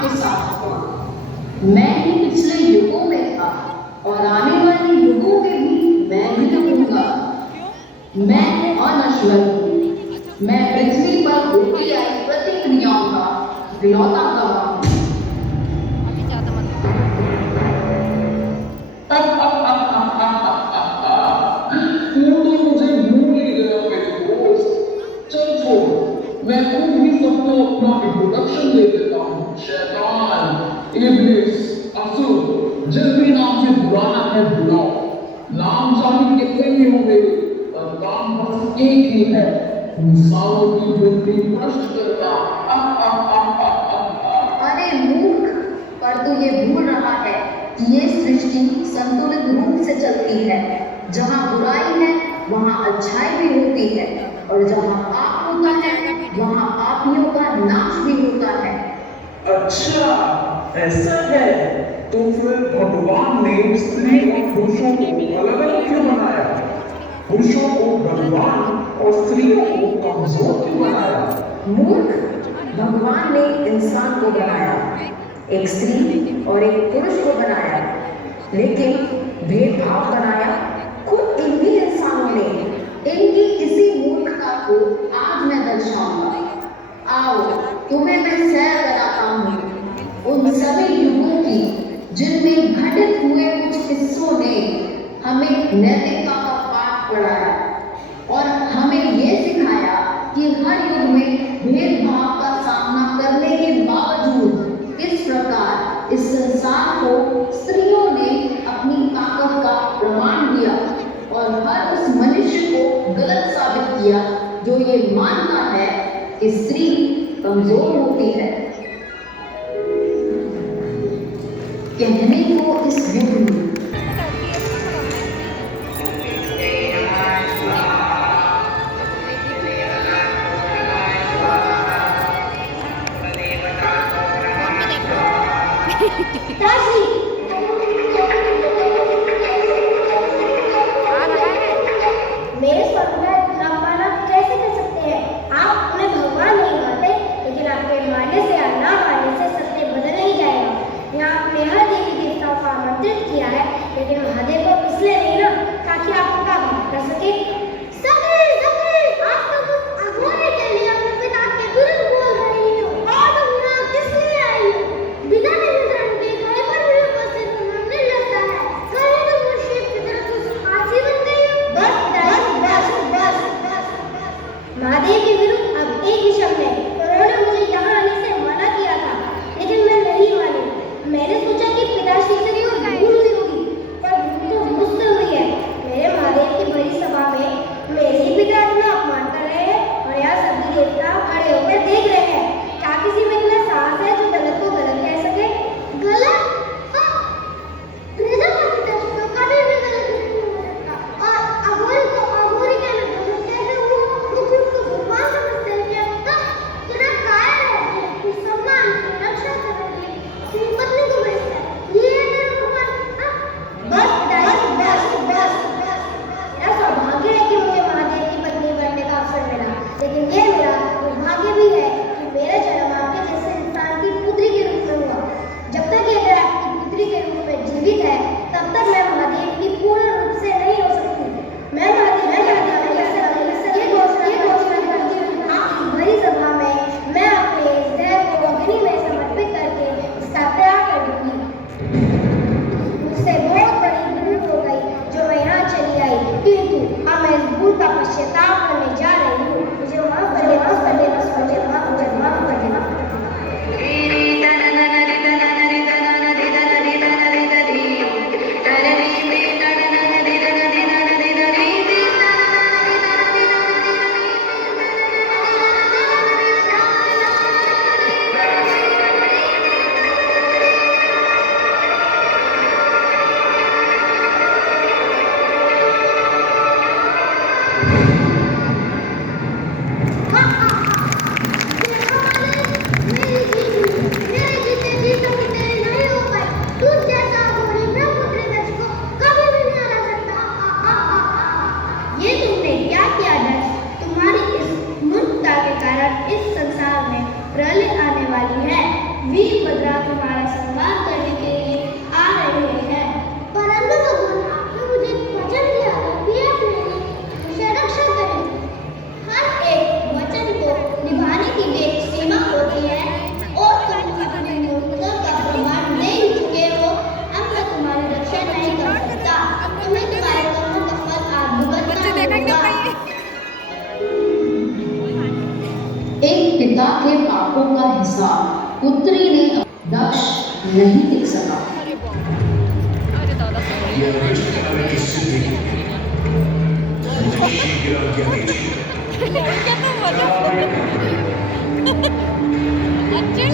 के साथ हुआ। मैं ही पिछले युगों में था और आने वाले युगों में भी मैं ही रहूंगा। मैं अनश्वर हूँ। मैं पृथ्वी पर होती आई प्रतिक्रियाओं का इकलौता गवाह हूँ। तू तो मुझे भूल ही गया मेरे दोस्त। चल छोड़, मैं खुद ही सबको अपना इंट्रोडक्शन दे देता हूँ। शैतान, इब्लिस, असुर, जिस भी नाम से बुलाना है बुलाओ। नाम जाने कितने भी होंगे पर काम बस एक ही है, इंसानों की बुद्धि भ्रष्ट करना। अरे मूर्ख, पर तू ये भूल रहा है कि ये सृष्टि संतुलित रूप से चलती है। जहाँ बुराई है वहाँ अच्छाई भी होती है और जहाँ पाप होता है वहाँ पापियों का नाश भी होता है। अच्छा, ऐसा है तो फिर भगवान ने स्त्री और पुरुषों को अलग अलग क्यों बनाया? पुरुषों को बलवान और स्त्रियों को कमजोर क्यों बनाया? मूर्ख, भगवान ने इंसान को बनाया, एक स्त्री और एक पुरुष को बनाया, लेकिन भेदभाव बनाया खुद इन्हीं इंसानों ने। इनकी इसी मूर्खता को आज मैं दर्शाऊंगा। आओ, तुम्हें मैं सैर कराता हूँ उन सभी युगों की जिनमें घटित हुए कुछ किस्सों ने हमें नैतिकता का पाठ पढ़ाया और हमें ये सिखाया कि हर युग में भेदभाव का सामना करने के बावजूद किस प्रकार इस संसार को स्त्रियों ने अपनी ताकत का प्रमाण दिया और हर उस मनुष्य को गलत साबित किया जो ये मानता है कि स्त्री कमजोर होती है। कहने को इस युग में मेरे स्वामी अपमाना कैसे कर सकते हैं? आप उन्हें भगवान नहीं मानते, लेकिन आपके मानने से या ना मानने से सत्य बदल नहीं जाएगा। यहाँ आपने हर देवी देवताओं को आमंत्रित किया है, लेकिन महादेव को इसलिए नहीं ना ताकि आप उनका अपमान कर सके। आज तो कुछ अघोरे के लिए अपने पिता के विरुद्ध बोल रही हो और तुम यहाँ किस लिए आई हो? पिता ने मित्रण के घर पर भी उपस्थित होना निर्लजता है। कहीं तुम उस शिव की तरह कुछ आसी बन गई हो? बस। महादेव के विरुद्ध अब एक ही शब्द है। उन्होंने मुझे यहाँ आने से मना किया था, लेकिन मैं नहीं मानी। मैंने सोचा कि पिताश्री से भी वो भूल हुई होगी, पर भूल तो मुझसे हुई है। मेरे महादेव की बड़ी सभा में मेरे ही पिता अपना अपमान कर रहे हैं और यहाँ सभी देवता खड़े होकर देख रहे हैं। क्या किसी में इतना साहस है जो गलत को गलत कह सके? गलत? प्रजापति दक्ष तो कभी भी गलत नहीं हो सकता और अघोरी को अघोरी कहना कैसे वो पृथ्वी को भगवान समझते हैं? क्या तेरा कायर है कि सम्मान की रक्षा करने के लिए अपनी पत्नी को भेजता है? ये है तेरा भगवान? बस। मेरा सौभाग्य है कि मुझे महादेव की पत्नी बनने का अवसर मिला, लेकिन ये मेरा दुर्भाग्य भी है कि मेरा जन्म आपके जैसे इंसान की पुत्री के रूप में हुआ। जब तक ये अगर आपकी पुत्री के रूप में जीवित है, तब तक मैं महादेव की पूर्ण रूप से नहीं हो सकती। मैं महादेव ये घोषणा करती हूँ आपकी बड़ी सभा में मैं अपने इस देह को अग्नि में समर्पित करके इसका त्याग कर दूंगी। मुझसे बहुत बड़ी भूल हो गई जो मैं यहाँ चली आई, किंतु अब मैं इस भूल का पश्चाताप करने जा रही हूँ। मुझे माफ कर देना, मुझे माफ कर देना। ये तुमने क्या किया दक्ष? तुम्हारी इस मूर्खता के कारण इस संसार में प्रलय आने वाली है। वीरभद्रा अनुसार पुत्री ने दक्ष नहीं टिक सका। यह रिश्तेदारी की सिद्धि मुझे शीघ्र आज्ञा दीजिए। अच्छे